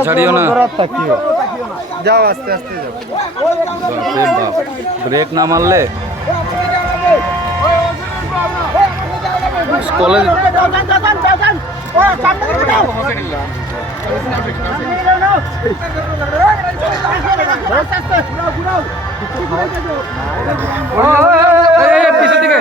ছাড়িও না যাও, আস্তে আস্তে যাও। ব্রেক না মারলে কলেজ পিছের দিকে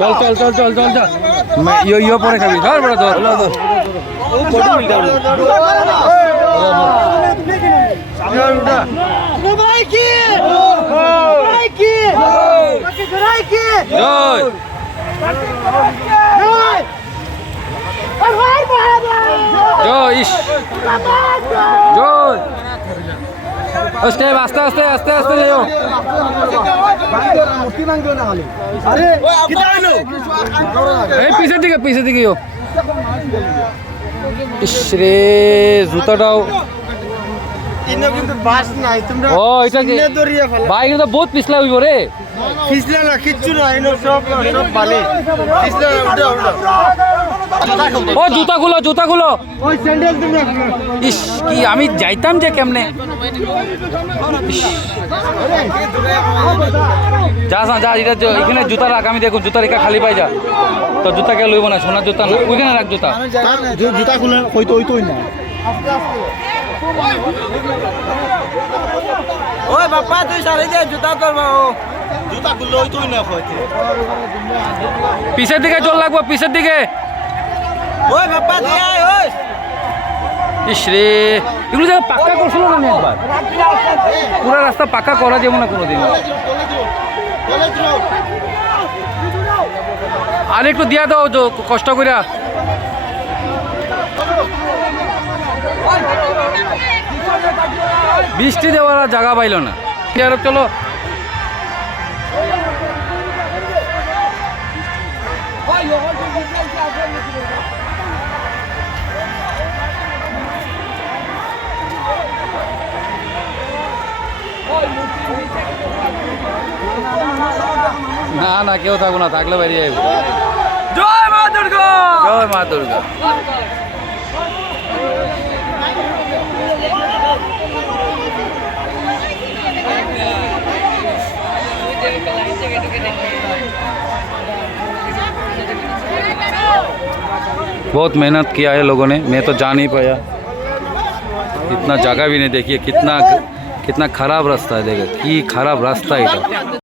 চল চল চল চল চল চল ইয়ে পরে খাবি ধর বড় ধর স্টেপ আস্তে আস্তে আস্তে আস্তে যাও পিছের দিকে পিছের দিকে রে জুতাটাও ও এটা বাইক তো বহুত পিছলা হইব রে পিছলা না কিচ্ছু না সব বালি ও জুতা খুলো জুতা খুলো ওই স্যান্ডেল তোমরা ইস কি আমি যাইতাম যে কেমনে যা যা এটা এখানে জুতা রাখ আমি দেখুন জুতা রেখা খালি পাই যা তো জুতা কে লইব না সোনার জুতা না ওইখানে রাখ জুতা জুতা খুলে হইতো হইতোই না ওই বাপ্পা তুই সারে দে জুতা তোর জুতা খুলে হইতোই না হইতে পিছের দিকে চল লাগবো পিছের দিকে ওই বাপ্পা তুই আয় ওই ইস রে এগুলো জায়গা পাক্কা করছিল না আমি একবার পুরো রাস্তা পাক্কা করা যাবে না কোনোদিন আর একটু দিয়া দাও কষ্ট করে বৃষ্টি দেওয়ার আর জায়গা পাইল না চলো না না কেউ থাকবো না থাকলে বেরিয়ে যাবো জয় মা দুর্গা জয় মা দুর্গা बहुत मेहनत किया है लोगों ने मैं तो जा नहीं पाया इतना जगह भी नहीं देखिए कितना खराब रास्ता है देखा कि खराब रास्ता है